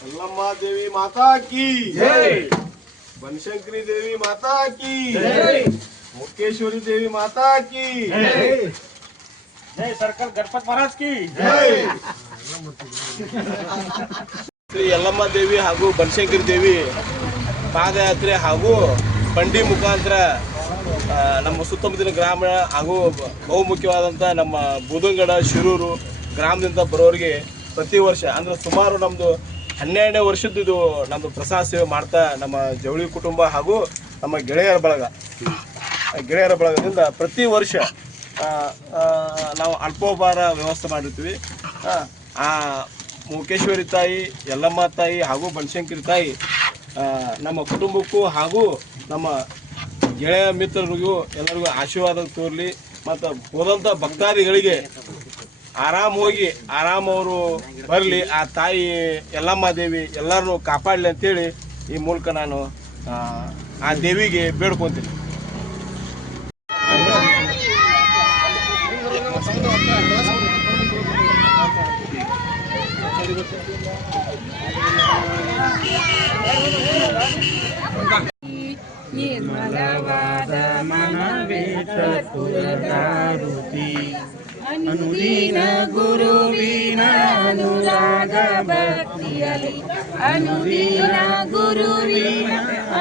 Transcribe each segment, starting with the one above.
यल्लम्मा देवी माता की जय, बनशंकरी देवी माता की जय, मुक्तेश्वरी देवी माता की जय, जय सर्कल गणपत महाराज की जय। ಶ್ರೀ ಯಲ್ಲಮ್ಮ ದೇವಿ ಹಾಗೂ ಬನಶಂಕರಿ ದೇವಿ ಪಾದಯಾತ್ರೆ ಹಾಗೂ ಬಂಡಿ ಮುಖಾಂತರ ನಮ್ಮ ಸುತ್ತಮುತ್ತಲಿನ ಗ್ರಾಮ ಹಾಗೂ ಬಹುಮುಖ್ಯವಾದಂಥ ನಮ್ಮ ಬೂದಂಗಡ ಶಿರೂರು ಗ್ರಾಮದಿಂದ ಬರೋರಿಗೆ ಪ್ರತಿ ವರ್ಷ ಅಂದರೆ ಸುಮಾರು ನಮ್ಮದು 12ನೇ ವರ್ಷದ್ದು ಇದು ನಮ್ಮದು ಪ್ರಸಾದ ಸೇವೆ ಮಾಡ್ತಾ ನಮ್ಮ ಜವಳಿ ಕುಟುಂಬ ಹಾಗೂ ನಮ್ಮ ಗೆಳೆಯರ ಬಳಗದಿಂದ ಪ್ರತಿ ವರ್ಷ ನಾವು ಅಲ್ಪೋಪಹಾರ ವ್ಯವಸ್ಥೆ ಮಾಡಿರ್ತೀವಿ. ಆ ಮುಖೇಶ್ವರಿ ತಾಯಿ, ಯಲ್ಲಮ್ಮ ತಾಯಿ ಹಾಗೂ ಬನಶಂಕರಿ ತಾಯಿ ನಮ್ಮ ಕುಟುಂಬಕ್ಕೂ ಹಾಗೂ ನಮ್ಮ ಗೆಳೆಯ ಮಿತ್ರರಿಗೂ ಎಲ್ಲರಿಗೂ ಆಶೀರ್ವಾದ ತೋರಲಿ. ಮತ್ತು ಹೋದಂಥ ಭಕ್ತಾದಿಗಳಿಗೆ ಆರಾಮವರು ಬರಲಿ, ಆ ತಾಯಿ ಯಲ್ಲಮ್ಮ ದೇವಿ ಎಲ್ಲರನ್ನೂ ಕಾಪಾಡಲಿ ಅಂತೇಳಿ ಈ ಮೂಲಕ ನಾನು ಆ ದೇವಿಗೆ ಬೇಡ್ಕೊತೀನಿ. ನಿರ್ಮಲವಾದ ಮನವೇ ಚತುರದಾರುತಿ, ಅನುದಿನ ಗುರುವಿನ ಅನುರಾಗ ಭಕ್ತಿಯಲಿ, ಅನುದಿನ ಗುರುವಿನ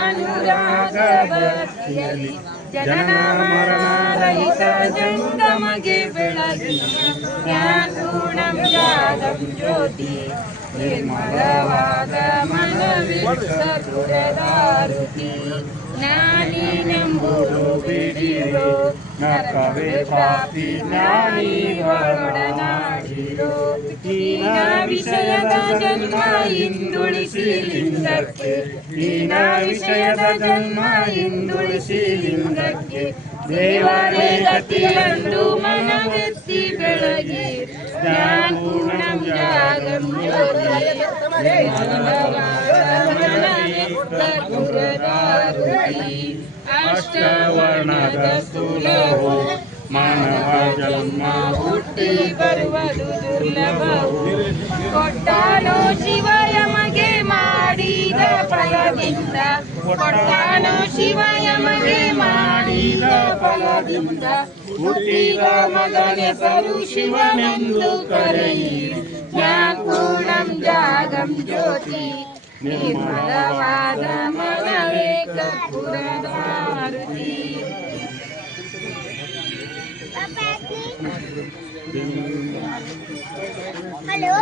ಅನುರಾಗ ಭಕ್ತಿಯಲಿ, ಜನನ ಮರಣ ರಹಿತ ಜಂಗಮಗೆ ಬೆಳಗಿ ಜ್ಞಾನಪೂರ್ಣಂ ಜಾಗಂ ಜ್ಯೋತಿ, ನಿರ್ಮಲವಾದ ಮನವೇ ಚತುರದಾರುತಿ, ಜ್ಞಾನಿನೆಂಬುದು ಬಿಡಿರೋ ನರಕವೇ ಪ್ರಾಪ್ತಿ ಜ್ಞಾನಿ ಒಡನಾಡಿರೋ, ಹೀನ ವಿಷಯದ ಜನ್ಮ ಹಿಂದುಳಿಸಿ ಲಿಂಗಕ್ಕೆ, ಹೀನ ವಿಷಯದ ಜನ್ಮ ಹಿಂದುಳಿಸಿ ಲಿಂಗಕ್ಕೆ, ದೇವರೇ ಗತಿಯಂದು ಮನವೆತ್ತಿ ಬೆಳಗಿ ಜ್ಞಾನಪೂರ್ಣಂ ಜಾಗಂ ಜ್ಯೋತಿ, ಅಷ್ಟವರ್ಣದ ಸ್ಥೂಲವು ಮಾನವ ಜನ್ಮ ಹುಟ್ಟಿ ಬರುವುದು ದುರ್ಲಭವು, ಕೊಟ್ಟಾನೋ ಶಿವಯಮಗೆ ಮಾಡಿದ ಫಲದಿಂದ, ಕೊಟ್ಟಾನೋ ಶಿವಯಮಗೆ ಮಾಡಿದ ಫಲದಿಂದ, ಹುಟ್ಟಿದ ಮಗನೆಸರು ಶಿವನೆಂದು ಕರೆಯಿರಿ, ಜ್ಞಾನಪೂರ್ಣಂ ಜಾಗಂ ಜ್ಯೋತಿ, ನಿರ್ಮಲವಾದ ಮನವೇ ಕರ್ಪೂರದಾರುತಿ. ಹಲೋ